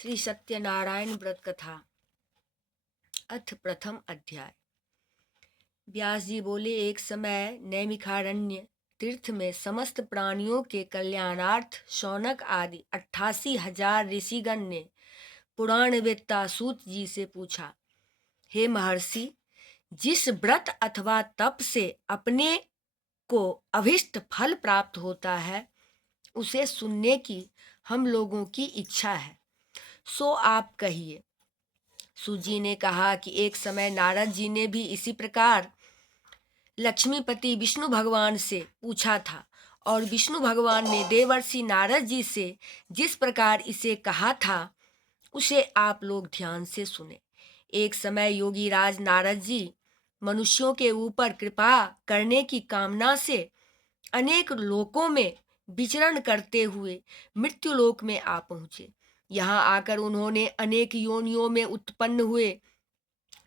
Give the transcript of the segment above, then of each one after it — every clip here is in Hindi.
श्री सत्यनारायण व्रत कथा अथ प्रथम अध्याय। व्यास जी बोले, एक समय नैमिषारण्य तीर्थ में समस्त प्राणियों के कल्याणार्थ शौनक आदि 88,000 ऋषिगण ने पुराणवेत्ता सूत जी से पूछा, हे महर्षि, जिस व्रत अथवा तप से अपने को अभिष्ट फल प्राप्त होता है उसे सुनने की हम लोगों की इच्छा है, सो आप कहिए। सूजी ने कहा कि एक समय नारद जी ने भी इसी प्रकार लक्ष्मीपति विष्णु भगवान से पूछा था और विष्णु भगवान ने देवर्षि नारद जी से जिस प्रकार इसे कहा था उसे आप लोग ध्यान से सुने। एक समय योगी राज नारद जी मनुष्यों के ऊपर कृपा करने की कामना से अनेक लोकों में विचरण करते हुए मृत्युलोक में आ पहुँचे। यहाँ आकर उन्होंने अनेक योनियों में उत्पन्न हुए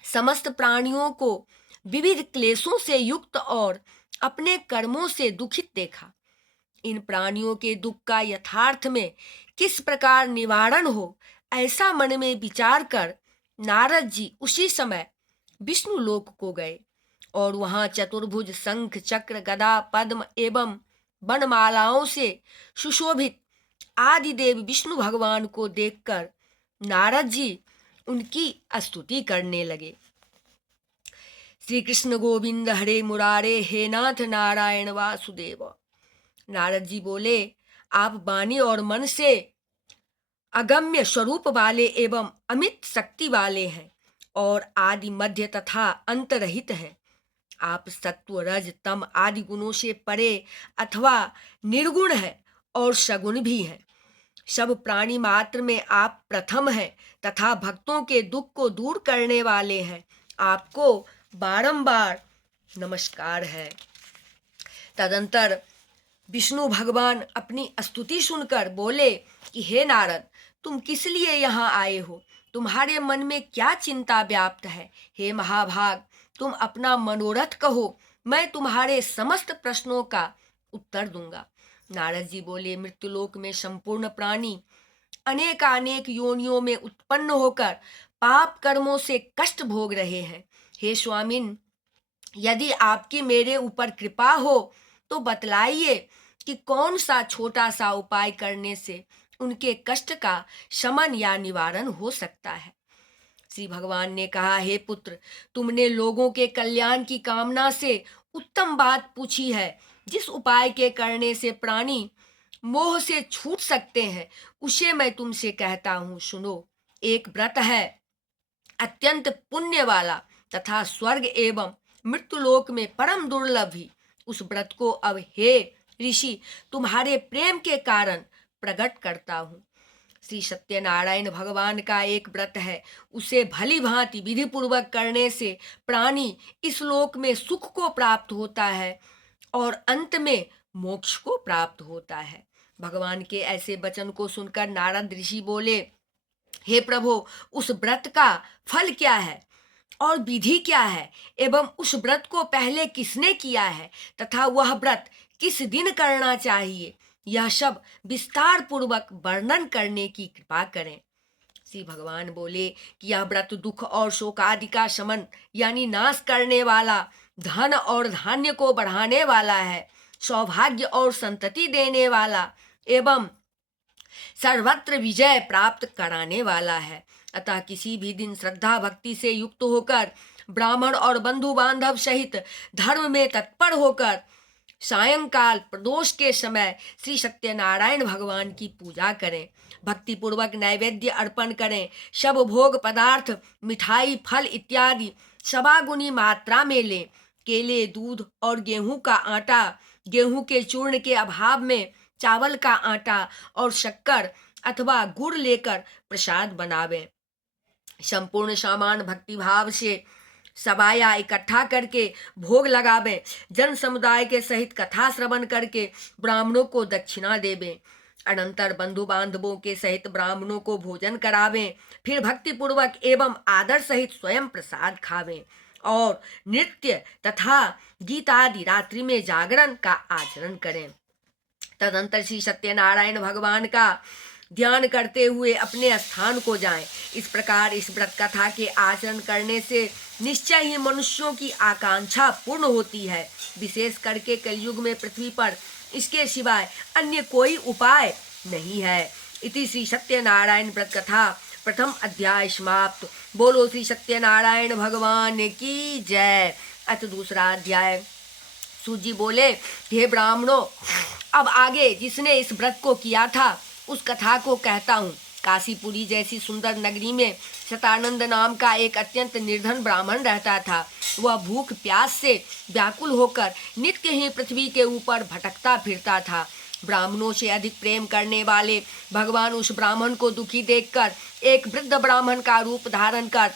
समस्त प्राणियों को विविध क्लेशों से युक्त और अपने कर्मों से दुखित देखा। इन प्राणियों के दुख का यथार्थ में किस प्रकार निवारण हो, ऐसा मन में विचार कर नारद जी उसी समय विष्णु लोक को गए और वहां चतुर्भुज शंख चक्र गदा पद्म एवं वनमालाओं से सुशोभित आदिदेव विष्णु भगवान को देखकर नारद जी उनकी स्तुति करने लगे। श्री कृष्ण गोविंद हरे मुरारे, हे नाथ नारायण वासुदेव। नारद जी बोले, आप वाणी और मन से अगम्य स्वरूप वाले एवं अमित शक्ति वाले हैं और आदि मध्य तथा अंत रहित हैं। आप सत्व रज तम आदि गुणों से परे अथवा निर्गुण है और सगुण भी हैं। सब प्राणी मात्र में आप प्रथम हैं तथा भक्तों के दुख को दूर करने वाले हैं। आपको बारंबार नमस्कार है। तदंतर विष्णु भगवान अपनी स्तुति सुनकर बोले कि हे नारद, तुम किस लिए यहाँ आए हो? तुम्हारे मन में क्या चिंता व्याप्त है? हे महाभाग, तुम अपना मनोरथ कहो, मैं तुम्हारे समस्त प्रश्नों का उत्तर दूंगा। नारद जी बोले, मृत्युलोक में संपूर्ण प्राणी अनेकानेक योनियों में उत्पन्न होकर पाप कर्मों से कष्ट भोग रहे हैं। हे स्वामिन, यदि आपकी मेरे ऊपर कृपा हो तो बतलाइए कि कौन सा छोटा सा उपाय करने से उनके कष्ट का शमन या निवारण हो सकता है। श्री भगवान ने कहा, हे पुत्र, तुमने लोगों के कल्याण की कामना से उत्तम बात पूछी है। जिस उपाय के करने से प्राणी मोह से छूट सकते हैं उसे मैं तुमसे कहता हूँ, सुनो। एक व्रत है अत्यंत पुण्य वाला तथा स्वर्ग एवं मृत्युलोक में परम दुर्लभ ही। उस व्रत को अब हे ऋषि तुम्हारे प्रेम के कारण प्रकट करता हूँ। श्री सत्यनारायण भगवान का एक व्रत है, उसे भली भांति विधि पूर्वक करने से प्राणी इस लोक में सुख को प्राप्त होता है और अंत में मोक्ष को प्राप्त होता है। भगवान के ऐसे वचन को सुनकर नारद ऋषि बोले, हे प्रभु, उस व्रत का फल क्या है और विधि क्या है एवं उस व्रत को पहले किसने किया है तथा वह व्रत किस दिन करना चाहिए, यह सब विस्तार पूर्वक वर्णन करने की कृपा करें। श्री भगवान बोले कि यह व्रत दुख और शोक आदि का शमन यानी नाश करने वाला, धन और धान्य को बढ़ाने वाला है, सौभाग्य और संतति देने वाला एवं सर्वत्र विजय प्राप्त कराने वाला है। अतः किसी भी दिन श्रद्धा भक्ति से युक्त होकर ब्राह्मण और बंधु बांधव सहित धर्म में तत्पर होकर सायंकाल प्रदोष के समय श्री सत्यनारायण भगवान की पूजा करें, भक्ति पूर्वक नैवेद्य अर्पण करें, सब भोग पदार्थ मिठाई फल इत्यादि सबागुनी मात्रा में लें। केले, दूध और गेहूं का आटा, गेहूं के चूर्ण के अभाव में चावल का आटा और शक्कर अथवा गुड़ लेकर प्रसाद बनावें। संपूर्ण सामान भक्तिभाव से सबाया इकट्ठा करके भोग लगावें। जन समुदाय के सहित कथा श्रवण करके ब्राह्मणों को दक्षिणा देवें। अनंतर बंधु बांधवों के सहित ब्राह्मणों को भोजन करावें। फिर भक्ति पूर्वक एवं आदर सहित स्वयं प्रसाद खावें और नृत्य तथा गीत आदि रात्रि में जागरण का आचरण करें। तदंतर श्री सत्यनारायण भगवान का ध्यान करते हुए अपने स्थान को जाएं। इस प्रकार इस व्रत कथा के आचरण करने से निश्चय ही मनुष्यों की आकांक्षा पूर्ण होती है। विशेष करके कलयुग में पृथ्वी पर इसके सिवाय अन्य कोई उपाय नहीं है। इति श्री सत्यनारायण व्रत कथा प्रथम अध्याय समाप्त। बोलो श्री सत्यनारायण भगवान की जय। अथ दूसरा अध्याय। सूत जी बोले, हे ब्राह्मणों, अब आगे जिसने इस व्रत को किया था उस कथा को कहता हूँ। काशीपुरी जैसी सुंदर नगरी में शतानंद नाम का एक अत्यंत निर्धन ब्राह्मण रहता था। वह भूख प्यास से व्याकुल होकर नित्य ही पृथ्वी के ऊपर भटकता फिरता था। ब्राह्मणों से अधिक प्रेम करने वाले भगवान उस ब्राह्मण को दुखी देखकर एक वृद्ध ब्राह्मण का रूप धारण कर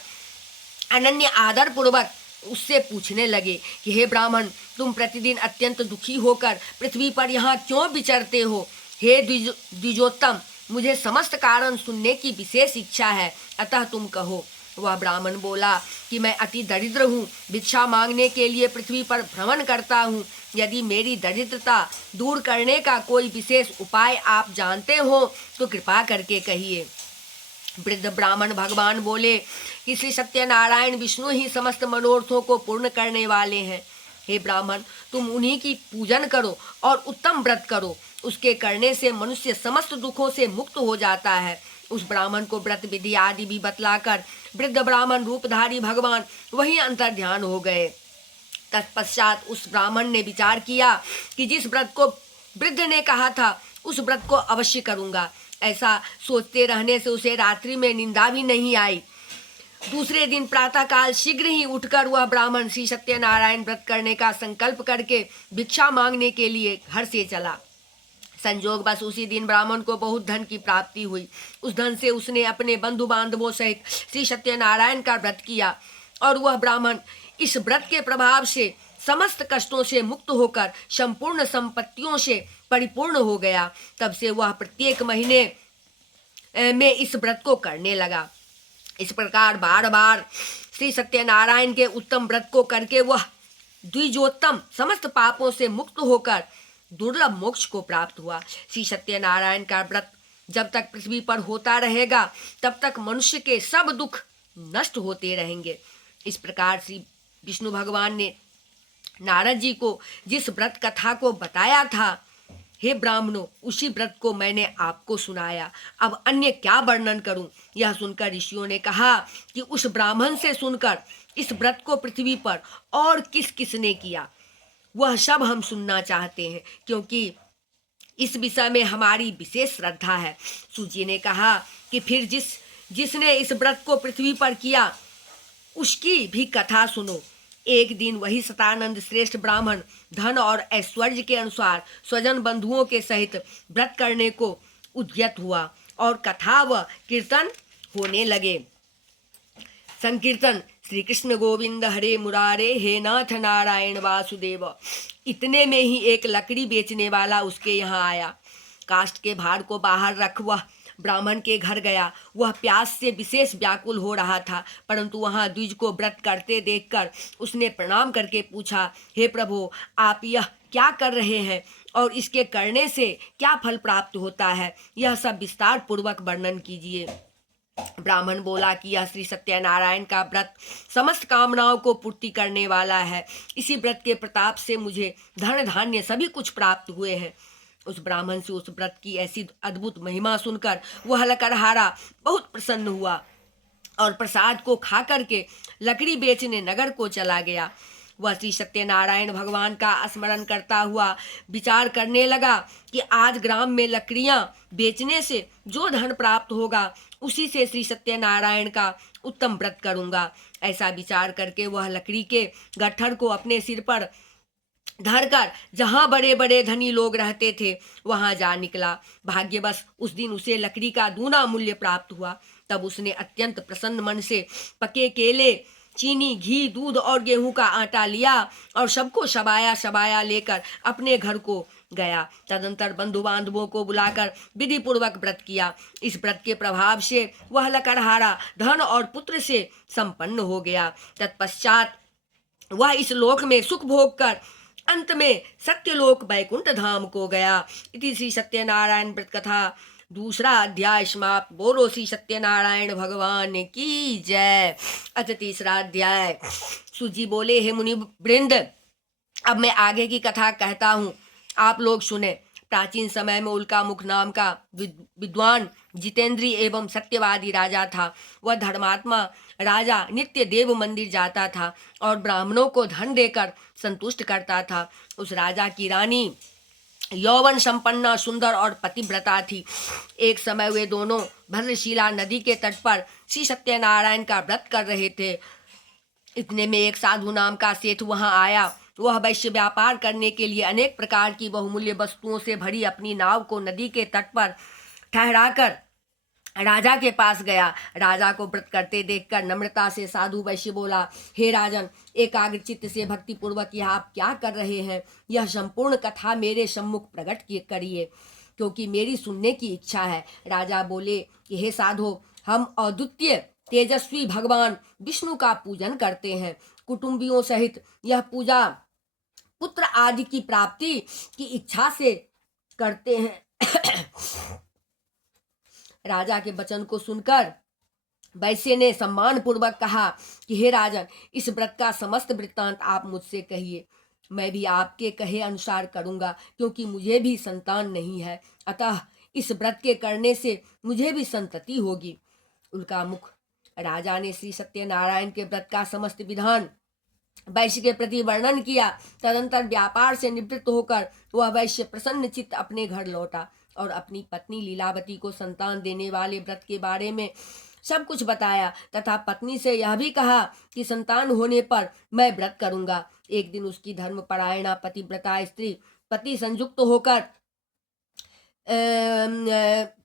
अनन्य आदर पूर्वक उससे पूछने लगे कि हे ब्राह्मण, तुम प्रतिदिन अत्यंत दुखी होकर पृथ्वी पर यहाँ क्यों विचरते हो? हे द्विजोत्तम, मुझे समस्त कारण सुनने की विशेष इच्छा है, अतः तुम कहो। वह ब्राह्मण बोला कि मैं अति दरिद्र हूँ, भिक्षा मांगने के लिए पृथ्वी पर भ्रमण करता हूँ। यदि मेरी दरिद्रता दूर करने का कोई विशेष उपाय आप जानते हो तो कृपा करके कहिए। वृद्ध ब्राह्मण भगवान बोले कि श्री सत्यनारायण विष्णु ही समस्त मनोरथों को पूर्ण करने वाले हैं। हे ब्राह्मण, तुम उन्हीं की पूजन करो और उत्तम व्रत करो। उसके करने से मनुष्य समस्त दुखों से मुक्त हो जाता है। उस ब्राह्मण को व्रत विधि आदि भी बतलाकर वृद्ध ब्राह्मण रूपधारी भगवान वहीं अंतर ध्यान हो गए। तत्पश्चात उस ब्राह्मण ने विचार किया कि जिस व्रत को वृद्ध ने कहा था उस व्रत को अवश्य करूंगा। ऐसा सोचते रहने से उसे रात्रि में निंदा भी नहीं आई। दूसरे दिन प्रातःकाल शीघ्र ही उठकर वह ब्राह्मण श्री सत्यनारायण व्रत करने का संकल्प करके भिक्षा मांगने के लिए घर से चला। संजोग बस उसी दिन ब्राह्मण को बहुत धन की प्राप्ति हुई। उस धन से उसने अपने बंधु बांधवों सहित श्री सत्यनारायण का व्रत किया और वह ब्राह्मण इस व्रत के प्रभाव से समस्त कष्टों से मुक्त होकर संपूर्ण संपत्तियों से परिपूर्ण हो गया। तब से वह प्रत्येक महीने में इस व्रत को करने लगा। इस प्रकार बार बार श्री सत्यनारायण के उत्तम व्रत को करके वह द्विजोत्तम समस्त पापों से मुक्त होकर दुर्लभ मोक्ष को प्राप्त हुआ। श्री सत्यनारायण का व्रत जब तक पृथ्वी पर होता रहेगा तब तक मनुष्य के सब दुख नष्ट होते रहेंगे। इस प्रकार श्री विष्णु भगवान ने नारद जी को जिस व्रत कथा को बताया था, हे ब्राह्मणों, उसी व्रत को मैंने आपको सुनाया। अब अन्य क्या वर्णन करूं? यह सुनकर ऋषियों ने कहा कि उस ब्राह्मण से सुनकर इस व्रत को पृथ्वी पर और किस किस ने किया वह सब हम सुनना चाहते हैं, क्योंकि इस विषय में हमारी विशेष श्रद्धा है। सूजी ने कहा कि फिर जिसने इस व्रत को पृथ्वी पर किया उसकी भी कथा सुनो। एक दिन वही शतानंद श्रेष्ठ ब्राह्मण धन और ऐश्वर्य के अनुसार स्वजन बंधुओं के सहित व्रत करने को उद्यत हुआ और कथा व कीर्तन होने लगे। संकीर्तन श्री कृष्ण गोविंद हरे मुरारे, हे नाथ नारायण वासुदेव। इतने में ही एक लकड़ी बेचने वाला उसके यहाँ आया। काष्ठ के भार को बाहर रख वह ब्राह्मण के घर गया। वह प्यास से विशेष व्याकुल हो रहा था, परंतु वहां द्विज को व्रत करते देखकर उसने प्रणाम करके पूछा, हे प्रभु, आप यह क्या कर रहे हैं और इसके करने से क्या फल प्राप्त होता है? यह सब विस्तार पूर्वक वर्णन कीजिए। ब्राह्मण बोला कि यह श्री सत्यनारायण का व्रत समस्त कामनाओं को पूर्ति करने वाला है। इसी व्रत के प्रताप से मुझे धन धान्य सभी कुछ प्राप्त हुए हैं। उस ब्राह्मण से उस व्रत की ऐसी अद्भुत महिमा सुनकर वह लकड़हारा बहुत प्रसन्न हुआ और प्रसाद को खा करके लकड़ी बेचने नगर को चला गया। वह श्री सत्यनारायण भगवान का स्मरण करता हुआ विचार करने लगा कि आज ग्राम में लकड़ियां बेचने से जो धन प्राप्त होगा उसी से श्री सत्यनारायण का उत्तम व्रत करूंगा। ऐसा विचार करके वह लकड़ी के गट्ठर को अपने सिर पर धरकर जहाँ बड़े बड़े धनी लोग रहते थे वहां जा निकला। भाग्यवश उस दिन उसे लकड़ी का दूना मूल्य प्राप्त हुआ। तब उसने अत्यंत प्रसन्न मन से पके केले, चीनी, घी, दूध और गेहूं का आटा लिया और सबको शबाया लेकर अपने घर को गया। तदंतर बंधु बांधवों को बुलाकर विधि पूर्वक व्रत किया। इस व्रत के प्रभाव से वह लकड़हारा धन और पुत्र से संपन्न हो गया। तत्पश्चात वह इस लोक में सुख भोग कर अंत में सत्यलोक वैकुंठ धाम को गया। इति श्री सत्यनारायण व्रत कथा दूसरा अध्याय समाप्त। बोलो श्री सत्यनारायण भगवान की जय। अथ तीसरा अध्याय। सूजी बोले, हे मुनि वृंद, अब मैं आगे की कथा कहता हूँ, आप लोग सुने। प्राचीन समय में उल्कामुख नाम का विद्वान, जितेंद्रीय एवं सत्यवादी राजा था। वह धर्मात्मा राजा नित्य देव मंदिर जाता था और ब्राह्मणों को धन देकर संतुष्ट करता था। उस राजा की रानी यौवन संपन्ना, सुंदर और पतिव्रता थी। एक समय वे दोनों भद्रशिला नदी के तट पर श्री सत्यनारायण का व्रत कर रहे थे। इतने में एक साधु नाम का सेठ वहां आया। वह वैश्य व्यापार करने के लिए अनेक प्रकार की बहुमूल्य वस्तुओं से भरी अपनी नाव को नदी के तट पर ठहराकर राजा के पास गया। राजा को व्रत करते देखकर नम्रता से साधु वैश्य बोला, हे राजन, एकाग्र चित्त से भक्ति पूर्वक यह आप क्या कर रहे हैं? यह संपूर्ण कथा मेरे सम्मुख प्रकट करिए, क्योंकि मेरी सुनने की इच्छा है। राजा बोले कि हे साधो, हम अद्वितीय तेजस्वी भगवान विष्णु का पूजन करते हैं। कुटुंबियों सहित यह पूजा पुत्र आदि की प्राप्ति की इच्छा से करते हैं। राजा के वचन को सुनकर वैश्य ने सम्मान पूर्वक कहा कि हे राजन, इस व्रत का समस्त वृत्तांत आप मुझसे कहिए। मैं भी आपके कहे अनुसार करूंगा, क्योंकि मुझे भी संतान नहीं है, अतः इस व्रत के करने से मुझे भी संतति होगी। उल्कामुख राजा ने श्री सत्यनारायण के व्रत का समस्त विधान वैश्य के प्रति वर्णन किया। तदंतर व्यापार से निवृत्त होकर वह वैश्य प्रसन्न चित्त अपने घर लौटा और अपनी पत्नी लीलावती को संतान देने वाले व्रत के बारे में सब कुछ बताया, तथा पत्नी से यह भी कहा कि संतान होने पर मैं व्रत करूंगा। एक दिन उसकी धर्मपरायणा पतिव्रता स्त्री पति संयुक्त होकर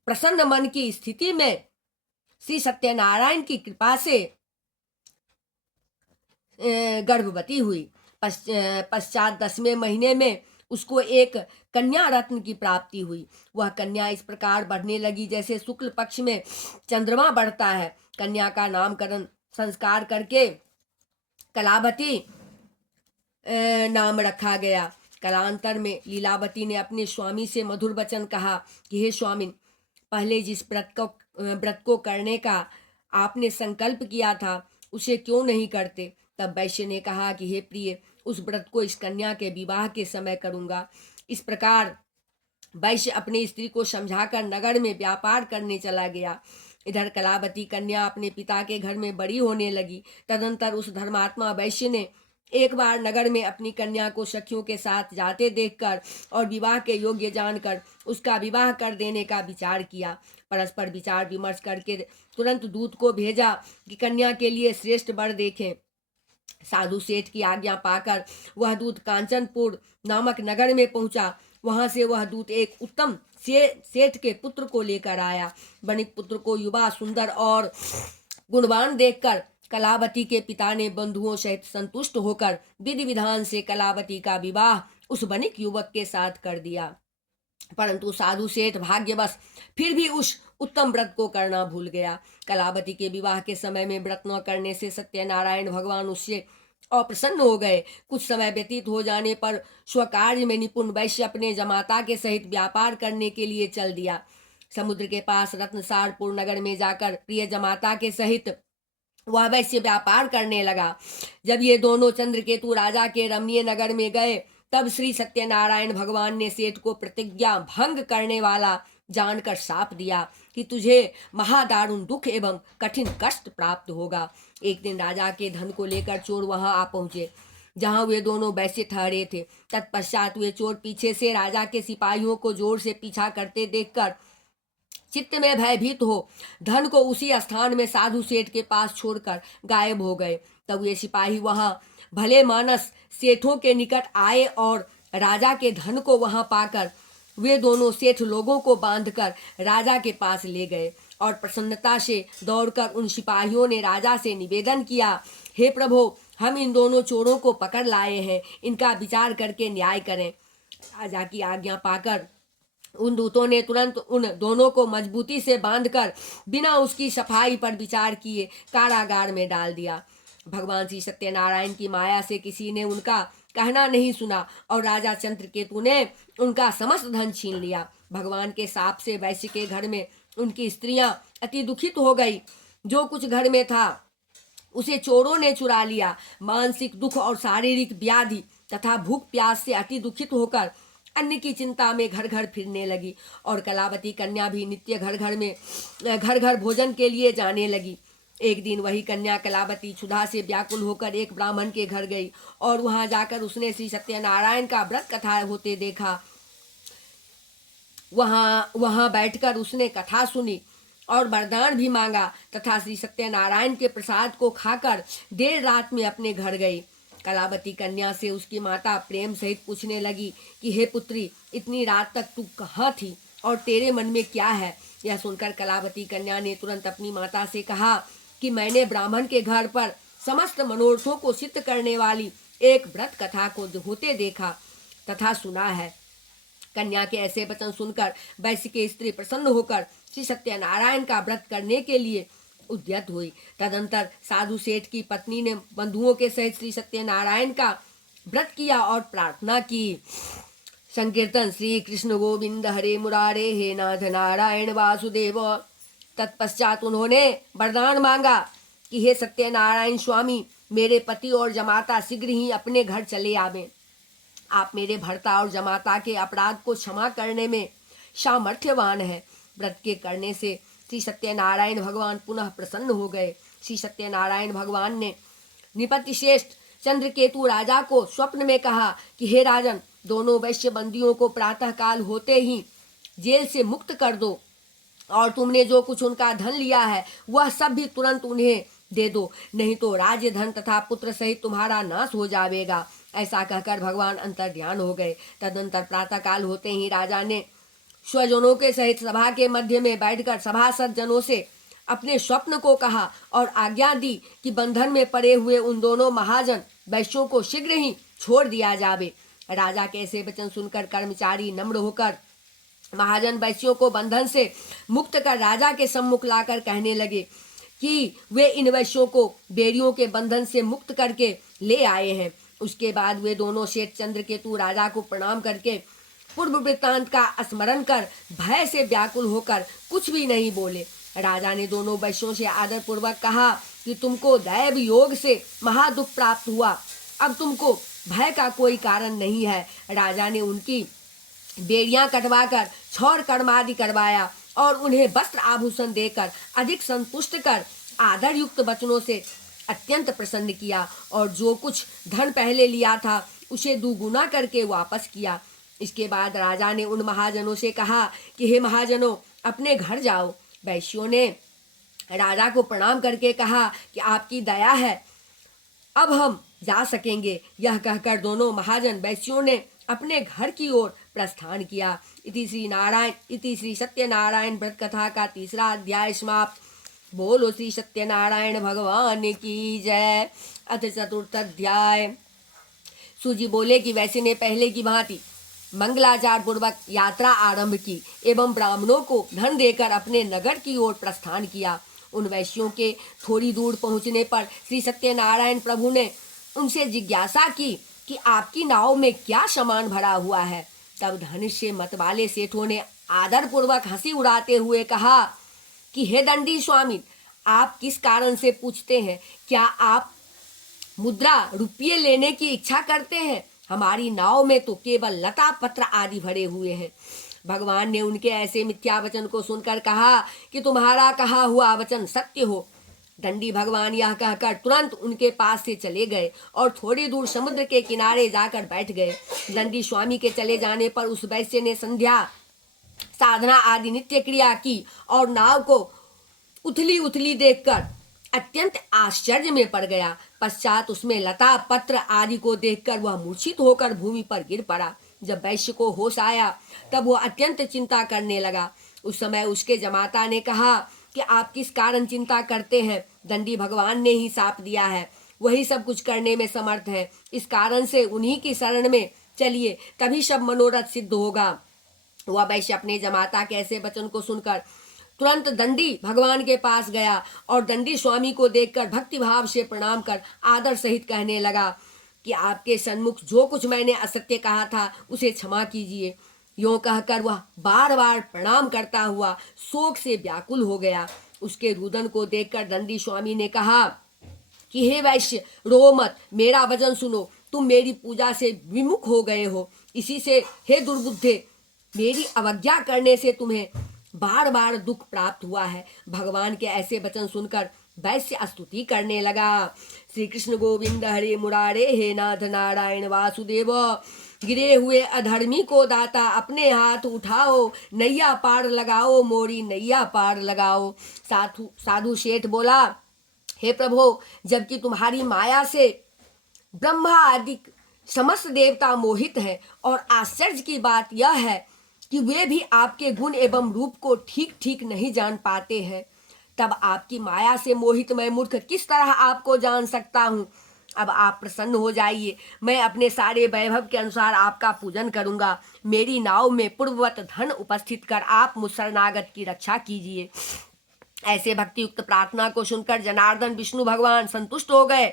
प्रसन्न मन की स्थिति में श्री सत्यनारायण की कृपा से गर्भवती हुई। पश्चात 10वें महीने में उसको एक कन्या रत्न की प्राप्ति हुई। वह कन्या इस प्रकार बढ़ने लगी जैसे शुक्ल पक्ष में चंद्रमा बढ़ता है। कन्या का नामकरण संस्कार करके कलावती नाम रखा गया। कालांतर में लीलावती ने अपने स्वामी से मधुर वचन कहा कि हे स्वामिन, पहले जिस व्रत को करने का आपने संकल्प किया था उसे क्यों नहीं करते? तब वैश्य ने कहा कि हे प्रिय, उस व्रत को इस कन्या के विवाह के समय करूंगा। इस प्रकार वैश्य अपनी स्त्री को समझाकर नगर में व्यापार करने चला गया। इधर कलावती कन्या अपने पिता के घर में बड़ी होने लगी। तदंतर उस धर्मात्मा वैश्य ने एक बार नगर में अपनी कन्या को सखियों के साथ जाते देखकर और विवाह के योग्य जानकर उसका विवाह कर देने का विचार किया। परस्पर विचार विमर्श करके तुरंत दूत को भेजा कि कन्या के लिए श्रेष्ठ वर देखें। साधु सेठ की आज्ञा पाकर वह दूत कांचनपुर नामक नगर में पहुंचा। वहां से वह दूत एक उत्तम सेठ के पुत्र को लेकर आया। वणिक पुत्र को युवा, सुंदर और गुणवान देखकर कलावती के पिता ने बंधुओं सहित संतुष्ट होकर विधि विधान से कलावती का विवाह उस वणिक युवक के साथ कर दिया। परंतु साधु सेठ भाग्यवश फिर भी उस उत्तम व्रत को करना भूल गया। कलावती के विवाह के समय में व्रत न करने से सत्यनारायण भगवान उससे अप्रसन्न हो गए। कुछ समय व्यतीत हो जाने पर स्वकार्य में निपुण वैश्य अपने जमाता के सहित व्यापार करने के लिए चल दिया। समुद्र के पास रत्नसारपुर नगर में जाकर प्रिय जमाता के सहित वह वैश्य व्यापार करने लगा। जब ये दोनों चंद्रकेतु राजा के रमणीय नगर में गए, तब श्री सत्यनारायण भगवान ने सेठ को प्रतिज्ञा भंग करने वाला जानकर शाप दिया कि तुझे महादारुण दुख एवं कठिन कष्ट प्राप्त होगा। एक दिन राजा के धन को लेकर चोर वहां आ पहुंचे, जहां वे दोनों वैश्य ठहरे थे। तत्पश्चात वे चोर पीछे से राजा के सिपाहियों को जोर से पीछा करते देखकर चित्त में भयभीत हो धन को उसी स्थान में साधु सेठ के पास छोड़कर गायब हो गए। तब वे सिपाही वहां भले मानस सेठों के निकट आए और राजा के धन को वहां पाकर वे दोनों सेठ लोगों को बांधकर राजा के पास ले गए और प्रसन्नता से दौड़कर उन सिपाहियों ने राजा से निवेदन किया, हे प्रभु, हम इन दोनों चोरों को पकड़ लाए हैं, इनका विचार करके न्याय करें। राजा की आज्ञा पाकर उन दूतों ने तुरंत उन दोनों को मजबूती से बांधकर बिना उसकी सफाई पर विचार किए कारागार में डाल दिया। भगवान श्री सत्यनारायण की माया से किसी ने उनका कहना नहीं सुना और राजा चंद्रकेतु ने उनका समस्त धन छीन लिया। भगवान के शाप से वैश्य के घर में उनकी स्त्रियां अति दुखित हो गई। जो कुछ घर में था उसे चोरों ने चुरा लिया। मानसिक दुख और शारीरिक व्याधि तथा भूख प्यास से अति दुखित होकर अन्न की चिंता में घर घर फिरने लगी। और कलावती कन्या भी नित्य घर घर भोजन के लिए जाने लगी। एक दिन वही कन्या कलावती क्षुधा से व्याकुल होकर एक ब्राह्मण के घर गई और वहां जाकर उसने श्री सत्यनारायण का व्रत कथा होते देखा। वहां बैठकर उसने कथा सुनी और वरदान भी मांगा तथा श्री सत्यनारायण के प्रसाद को खाकर देर रात में अपने घर गई। कलावती कन्या से उसकी माता प्रेम सहित पूछने लगी कि हे पुत्री, इतनी रात तक तू कहाँ थी और तेरे मन में क्या है? यह सुनकर कलावती कन्या ने तुरंत अपनी माता से कहा कि मैंने ब्राह्मण के घर पर समस्त मनोरथों को सिद्ध करने वाली एक व्रत कथा को होते देखा तथा सुना है। कन्या के ऐसे वचन सुनकर वैश्य की स्त्री प्रसन्न होकर श्री सत्यनारायण का व्रत करने के लिए उद्यत हुई। तदंतर साधु सेठ की पत्नी ने बंधुओं के सहित श्री सत्यनारायण का व्रत किया और प्रार्थना की। संकीर्तन श्री कृष्ण गोविंद हरे मुरारे हे नाथ नारायण वासुदेव। तत्पश्चात उन्होंने वरदान मांगा कि हे सत्यनारायण स्वामी, मेरे पति और जमाता शीघ्र ही अपने घर चले आवें। आप मेरे भर्ता और जमाता के अपराध को क्षमा करने में सामर्थ्यवान है। व्रत के करने से श्री सत्यनारायण भगवान पुनः प्रसन्न हो गए। श्री सत्यनारायण भगवान ने निपति श्रेष्ठ चंद्रकेतु राजा को स्वप्न में कहा कि हे राजन, दोनों वैश्य बंदियों को प्रातः काल होते ही जेल से मुक्त कर दो और तुमने जो कुछ उनका धन लिया है वह सब भी तुरंत उन्हें दे दो, नहीं तो राज्य धन तथा पुत्र सहित तुम्हारा नाश हो जाएगा। ऐसा कहकर भगवान अंतर्ध्यान हो गए। तदंतर प्रातः काल होते ही राजा ने स्वजनों के सहित सभा के मध्य में बैठकर सभासद जनों से अपने स्वप्न को कहा और आज्ञा दी कि बंधन में पड़े हुए उन दोनों महाजन वैश्यों को शीघ्र ही छोड़ दिया जावे। राजा के ऐसे वचन सुनकर कर्मचारी नम्र होकर महाजन वैश्यों को बंधन से मुक्त कर राजा के सम्मुख लाकर कहने लगे कि वे इन वैश्यों को बेड़ियों के बंधन से मुक्त करके ले आए हैं। उसके बाद वे दोनों शेठ चंद्रकेतु राजा को प्रणाम करके पूर्व वृत्तांत का स्मरण कर भय से व्याकुल होकर कुछ भी नहीं बोले। राजा ने दोनों वैश्यों से आदर पूर्वक कहा कि तुमको दैव योग से महादुख प्राप्त हुआ, अब तुमको भय का कोई कारण नहीं है। राजा ने उनकी बेड़ियां कटवाकर छौर कर्मादि करवाया और उन्हें वस्त्र आभूषण देकर अधिक संतुष्ट कर आदर युक्त वचनों से अत्यंत प्रसन्न किया और जो कुछ धन पहले लिया था उसे दुगुना करके वापस किया। इसके बाद राजा ने उन महाजनों से कहा कि हे महाजनों, अपने घर जाओ। वैश्यों ने राजा को प्रणाम करके कहा कि आपकी दया है, अब हम जा सकेंगे। यह कहकर दोनों महाजन वैश्यों ने अपने घर की ओर प्रस्थान किया। इति श्री सत्यनारायण व्रत कथा का तीसरा अध्याय समाप्त। बोलो श्री सत्यनारायण भगवान की जय। अथ चतुर्थ अध्याय। सूजी बोले कि वैसे ने पहले की भांति मंगलाचार पूर्वक यात्रा आरंभ की एवं ब्राह्मणों को धन देकर अपने नगर की ओर प्रस्थान किया। उन वैश्यों के थोड़ी दूर पहुंचने पर श्री सत्यनारायण प्रभु ने उनसे जिज्ञासा की कि आपकी नाव में क्या सामान भरा हुआ है। तब धनुष्य मत वाले सेठों ने आदर पूर्वक हंसी उड़ाते हुए कहा कि हे दंडी स्वामी, आप किस कारण से पूछते हैं? क्या आप मुद्रा रुपये लेने की इच्छा करते हैं? हमारी नाव में तो केवल लता पत्र आदि भरे हुए हैं। भगवान ने उनके ऐसे मिथ्या वचन को सुनकर कहा कि तुम्हारा कहा हुआ वचन सत्य हो। दंडी भगवान यह कहकर तुरंत उनके पास से चले गए और थोड़ी दूर समुद्र के किनारे जाकर बैठ गए। दंडी स्वामी के चले जाने पर उस वैश्य ने संध्या साधना आदि नित्य क्रिया की और नाव को उथली उथली देखकर अत्यंत आश्चर्य में पड़ गया। पश्चात उसमें लता पत्र आदि को देखकर वह मूर्छित होकर भूमि पर गिर पड़ा। जब वैश्य को होश आया तब वह अत्यंत चिंता करने लगा। उस समय उसके जमाता ने कहा कि आप किस कारण चिंता करते हैं? दंडी भगवान ने ही साप दिया है, वही सब कुछ करने में समर्थ है। इस कारण से उन्हीं की शरण में चलिए, तभी सब मनोरथ सिद्ध होगा। वह वैश्य अपने जमाता के ऐसे वचन को सुनकर तुरंत दंडी भगवान के पास गया और दंडी स्वामी को देखकर भक्ति भाव से प्रणाम कर आदर सहित कहने लगा कि आपके सन्मुख जो कुछ मैंने असत्य कहा था उसे क्षमा कीजिए। यूं कहकर वह बार बार प्रणाम करता हुआ शोक से व्याकुल हो गया। उसके रुदन को देखकर दंडी स्वामी ने कहा कि हे वैश्य, रो मत, मेरा वचन सुनो। तुम मेरी पूजा से विमुख हो गए हो, इसी से हे दुर्बुद्धे, मेरी अवज्ञा करने से तुम्हें बार बार दुख प्राप्त हुआ है। भगवान के ऐसे वचन सुनकर वैश्य स्तुति करने लगा। श्री कृष्ण गोविंद हरे मुरारे, हे नाथ नारायण वासुदेव। गिरे हुए अधर्मी को दाता, अपने हाथ उठाओ, नैया पार लगाओ, मोरी नैया पार लगाओ। साधु सेठ बोला, हे प्रभु, जबकि तुम्हारी माया से ब्रह्मा आदि समस्त देवता मोहित है, और आश्चर्य की बात यह है कि वे भी आपके गुण एवं रूप को ठीक ठीक नहीं जान पाते हैं, तब आपकी माया से मोहित मैं मूर्ख किस तरह आपको जान सकता हूँ। अब आप प्रसन्न हो जाइए, मैं अपने सारे वैभव के अनुसार आपका पूजन करूँगा। मेरी नाव में पूर्ववत धन उपस्थित कर आप मुझ शरणागत की रक्षा कीजिए। ऐसे भक्तियुक्त प्रार्थना को सुनकर जनार्दन विष्णु भगवान संतुष्ट हो गए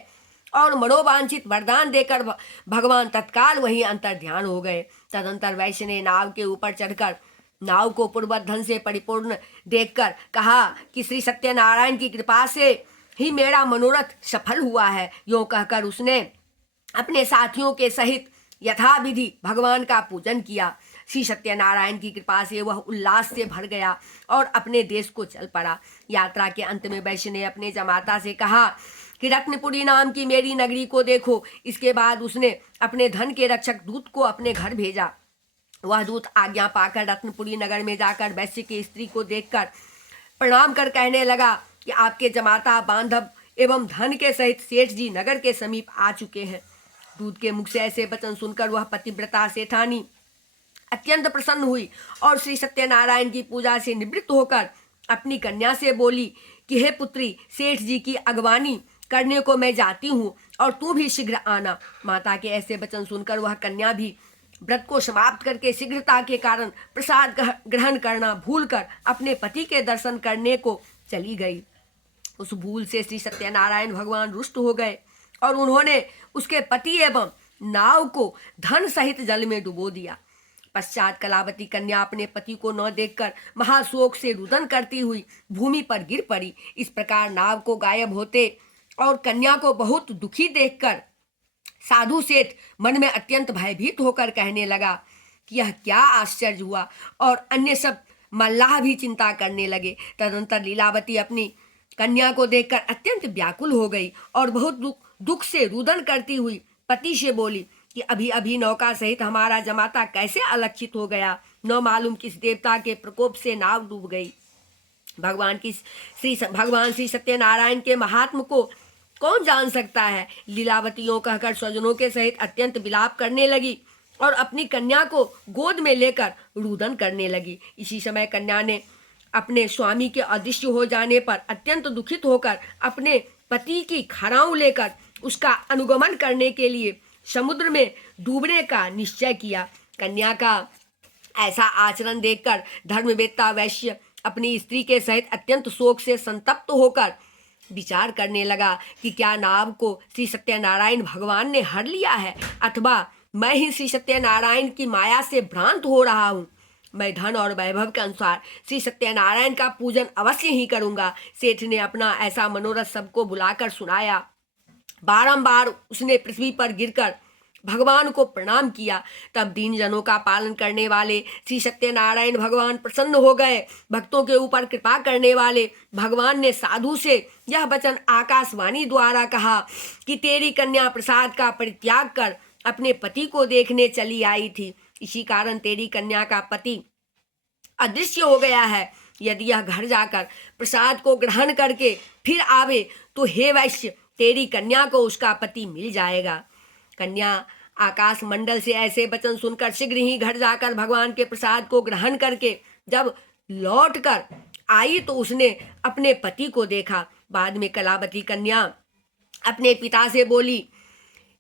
और मनोवांछित वरदान देकर भगवान तत्काल वहीं अंतर ध्यान हो गए। तदंतर वैश्य ने नाव के ऊपर चढ़कर नाव को पूर्ववत धन से परिपूर्ण देखकर कहा कि श्री सत्यनारायण की कृपा से ही मेरा मनोरथ सफल हुआ है। यूं कहकर उसने अपने साथियों के सहित यथाविधि भगवान का पूजन किया। श्री सत्यनारायण की कृपा से वह उल्लास से भर गया और अपने देश को चल पड़ा। यात्रा के अंत में वैश्य ने अपने जमाता से कहा कि रत्नपुरी नाम की मेरी नगरी को देखो। इसके बाद उसने अपने धन के रक्षक दूत को अपने घर भेजा। वह दूत आज्ञा पाकर रत्नपुरी नगर में जाकर वैश्य की स्त्री को देखकर प्रणाम कर कहने लगा कि आपके जमाता, बांधव एवं धन के सहित सेठ जी नगर के समीप आ चुके हैं। दूत के मुख से ऐसे वचन सुनकर वह पतिव्रता सेठानी अत्यंत प्रसन्न हुई और श्री सत्यनारायण की पूजा से निवृत्त होकर अपनी कन्या से बोली कि हे पुत्री, सेठ जी की अगवानी करने को मैं जाती हूँ और तू भी शीघ्र आना। माता के ऐसे वचन सुनकर वह कन्या भी व्रत को समाप्त करके शीघ्रता के कारण प्रसाद ग्रहण करना भूलकर अपने पति के दर्शन करने को चली गई। उस भूल से श्री सत्यनारायण भगवान रुष्ट हो गए और उन्होंने उसके पति एवं नाव को धन सहित जल में डुबो दिया। पश्चात कलावती कन्या अपने पति को न देखकर महाशोक से रुदन करती हुई भूमि पर गिर पड़ी। इस प्रकार नाव को गायब होते और कन्या को बहुत दुखी देखकर साधु सेठ मन में अत्यंत भयभीत होकर कहने लगा कि यह क्या आश्चर्य हुआ, और अन्य सब मल्लाह भी चिंता करने लगे। तदंतर लीलावती अपनी कन्या को देखकर अत्यंत व्याकुल हो गई और बहुत दुख से रुदन करती हुई पति से बोली कि अभी अभी नौका सहित हमारा जमाता कैसे अलक्षित हो गया, न मालूम किस देवता के प्रकोप से नाव डूब गई। भगवान श्री सत्यनारायण के महात्म को कौन जान सकता है। लीलावतियों कहकर स्वजनों के सहित अत्यंत विलाप करने लगी और अपनी कन्या को गोद में लेकर रुदन करने लगी। इसी समय कन्या ने अपने स्वामी के अदृश्य हो जाने पर अत्यंत दुखित होकर अपने पति की खराऊ लेकर उसका अनुगमन करने के लिए समुद्र में डूबने का निश्चय किया। कन्या का ऐसा आचरण देखकर धर्मवेत्ता वैश्य अपनी स्त्री के सहित अत्यंत शोक से संतप्त होकर विचार करने लगा कि क्या नाव को श्री सत्यनारायण भगवान ने हर लिया है, अथवा मैं ही श्री सत्यनारायण की माया से भ्रांत हो रहा हूँ। मैं धन और वैभव के अनुसार श्री सत्यनारायण का पूजन अवश्य ही करूँगा। सेठ ने अपना ऐसा मनोरथ सबको बुलाकर सुनाया। बारंबार उसने पृथ्वी पर गिरकर भगवान को प्रणाम किया। तब दीन जनों का पालन करने वाले श्री सत्यनारायण भगवान प्रसन्न हो गए। भक्तों के ऊपर कृपा करने वाले भगवान ने साधु से यह वचन आकाशवाणी द्वारा कहा कि तेरी कन्या प्रसाद का परित्याग कर अपने पति को देखने चली आई थी, इसी कारण तेरी कन्या का पति अदृश्य हो गया है। यदि यह घर जाकर प्रसाद को ग्रहण करके फिर आवे तो हे वैश्य, तेरी कन्या को उसका पति मिल जाएगा। कन्या आकाश मंडल से ऐसे वचन सुनकर शीघ्र ही घर जाकर भगवान के प्रसाद को ग्रहण करके जब लौट कर आई तो उसने अपने पति को देखा। बाद में कलावती कन्या अपने पिता से बोली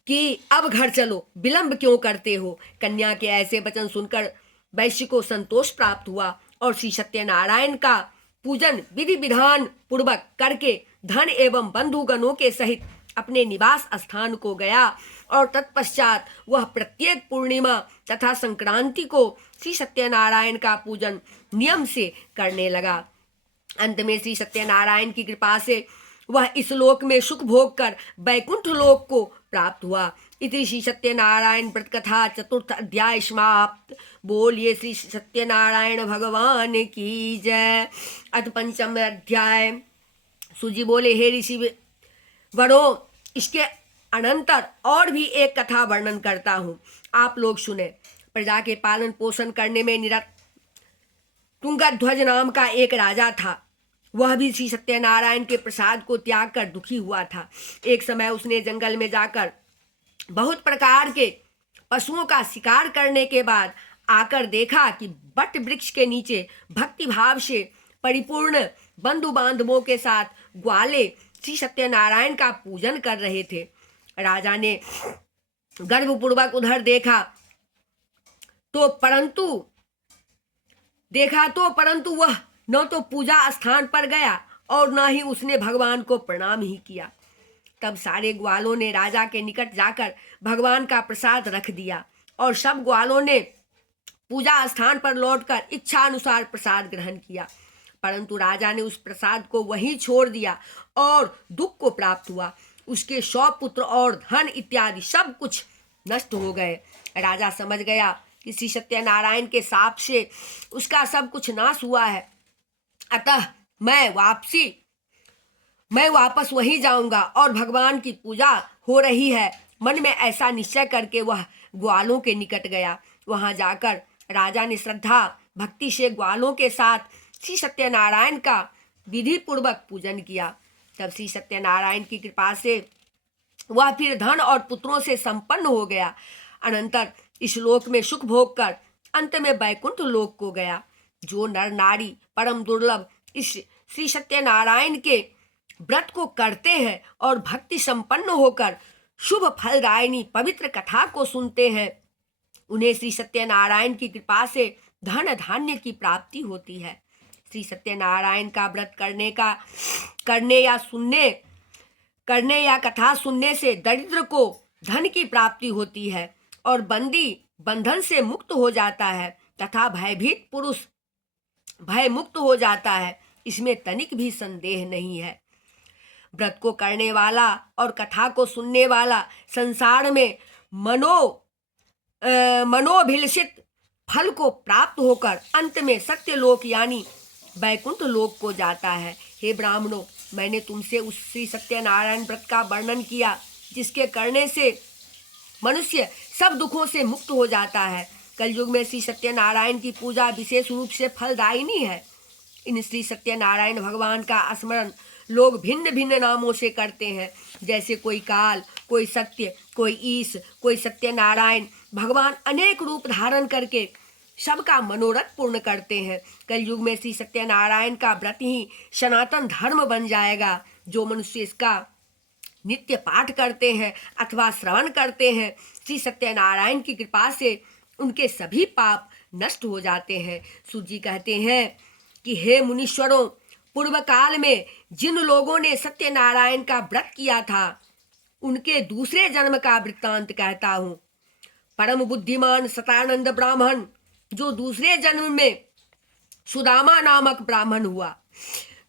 कि अब घर चलो, विलंब क्यों करते हो। कन्या के ऐसे वचन सुनकर वैश्य को संतोष प्राप्त हुआ और श्री सत्यनारायण का पूजन विधि विधान पूर्वक करके धन एवं बंधुगणों के सहित अपने निवास स्थान को गया और तत्पश्चात वह प्रत्येक पूर्णिमा तथा संक्रांति को श्री सत्यनारायण का पूजन नियम से करने लगा। अंत में श्री सत्यनारायण की कृपा से वह इस लोक में सुख भोग कर वैकुंठ लोक को प्राप्त हुआ। इति श्री सत्यनारायण व्रत कथा चतुर्थ अध्याय समाप्त। बोलिए श्री सत्यनारायण भगवान की जय। अथ पंचम अध्याय। सूजी बोले, हे ऋषि वरों, इसके अनंतर और भी एक कथा वर्णन करता हूँ, आप लोग सुने। प्रजा के पालन पोषण करने में निरत तुंगध्वज नाम का एक राजा था। वह भी श्री सत्यनारायण के प्रसाद को त्याग कर दुखी हुआ था। एक समय उसने जंगल में जाकर बहुत प्रकार के पशुओं का शिकार करने के बाद आकर देखा कि बट वृक्ष के नीचे भक्ति भाव से परिपूर्ण बंधु बांधवों के साथ ग्वाले श्री सत्यनारायण का पूजन कर रहे थे। राजा ने गर्वपूर्वक उधर देखा तो परंतु वह न तो पूजा स्थान पर गया और न ही उसने भगवान को प्रणाम ही किया। तब सारे ग्वालों ने राजा के निकट जाकर भगवान का प्रसाद रख दिया और सब ग्वालों ने पूजा स्थान पर लौटकर इच्छा अनुसार प्रसाद ग्रहण किया। परंतु राजा ने उस प्रसाद को वहीं छोड़ दिया और दुख को प्राप्त हुआ। उसके 100 पुत्र और धन इत्यादि सब कुछ नष्ट हो गए। राजा समझ गया कि श्री सत्यनारायण के शाप से उसका सब कुछ नाश हुआ है, अतः मैं वापस वहीं जाऊंगा और भगवान की पूजा हो रही है। मन में ऐसा निश्चय करके वह ग्वालों के निकट गया। वहां जाकर राजा ने श्रद्धा भक्ति से ग्वालों के साथ श्री सत्यनारायण का विधि पूर्वक पूजन किया। तब श्री सत्यनारायण की कृपा से वह फिर धन और पुत्रों से संपन्न हो गया। अनंतर इस लोक में सुख भोग कर अंत में वैकुंठ लोक को गया। जो नर नारी परम दुर्लभ इस श्री सत्यनारायण के व्रत को करते हैं और भक्ति संपन्न होकर शुभ फलदायिनी पवित्र कथा को सुनते हैं, उन्हें श्री सत्यनारायण की कृपा से धन धान्य की प्राप्ति होती है। श्री सत्यनारायण का व्रत करने या कथा सुनने से दरिद्र को धन की प्राप्ति होती है और बंदी बंधन से मुक्त हो जाता है तथा भयभीत पुरुष भय मुक्त हो जाता है। इसमें तनिक भी संदेह नहीं है। व्रत को करने वाला और कथा को सुनने वाला संसार में मनोभिलषित फल को प्राप्त होकर अंत में सत्यलोक यानी वैकुंठ लोक को जाता है। हे ब्राह्मणों, मैंने तुमसे उस श्री सत्यनारायण व्रत का वर्णन किया जिसके करने से मनुष्य सब दुखों से मुक्त हो जाता है। कलयुग में श्री सत्यनारायण की पूजा विशेष रूप से फलदायिनी है। इन श्री सत्यनारायण भगवान का स्मरण लोग भिन्न भिन्न नामों से करते हैं, जैसे कोई काल, कोई सत्य, कोई ईश, कोई सत्यनारायण। भगवान अनेक रूप धारण करके सबका मनोरथ पूर्ण करते हैं। कलयुग में श्री सत्यनारायण का व्रत ही सनातन धर्म बन जाएगा। जो मनुष्य इसका नित्य पाठ करते हैं अथवा श्रवण करते हैं, श्री सत्यनारायण की कृपा से उनके सभी पाप नष्ट हो जाते हैं। सूत जी कहते हैं कि हे मुनीश्वरों, पूर्व काल में जिन लोगों ने सत्यनारायण का व्रत किया था उनके दूसरे जन्म का वृत्तांत कहता हूँ। परम बुद्धिमान सतानंद ब्राह्मण जो दूसरे जन्म में सुदामा नामक ब्राह्मण हुआ,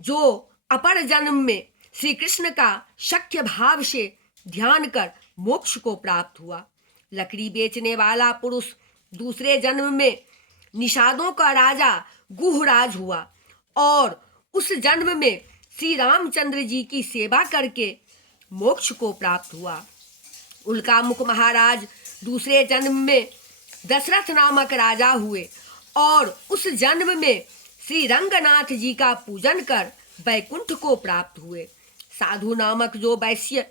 जो अपर जन्म में श्री कृष्ण का शक्य भाव से ध्यान कर मोक्ष को प्राप्त हुआ। लकड़ी बेचने वाला पुरुष दूसरे जन्म में निषादों का राजा गुहराज हुआ और उस जन्म में श्री रामचंद्र जी की सेवा करके मोक्ष को प्राप्त हुआ। उल्कामुख महाराज दूसरे जन्म में दशरथ नामक राजा हुए और उस जन्म में श्री रंगनाथ जी का पूजन कर वैकुंठ को प्राप्त हुए। साधु नामक जो वैश्य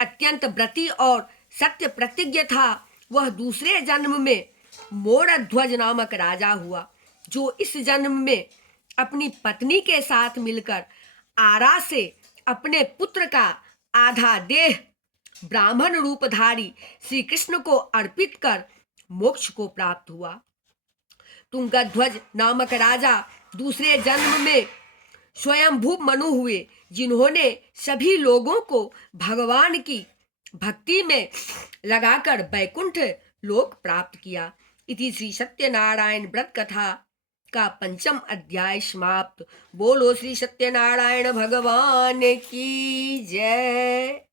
अत्यंत व्रती और सत्य प्रतिज्ञ था, वह दूसरे जन्म में मोरध्वज नामक राजा हुआ, जो इस जन्म में अपनी पत्नी के साथ मिलकर आरा से अपने पुत्र का आधा देह ब्राह्मण रूपधारी श्री कृष्ण को अर्पित कर मोक्ष को प्राप्त हुआ। तुंगध्वज नामक राजा दूसरे जन्म में स्वयंभू मनु हुए, जिन्होंने सभी लोगों को भगवान की भक्ति में लगाकर वैकुंठ लोक प्राप्त किया। इति श्री सत्यनारायण व्रत कथा का 5वां अध्याय समाप्त। बोलो श्री सत्यनारायण भगवान की जय।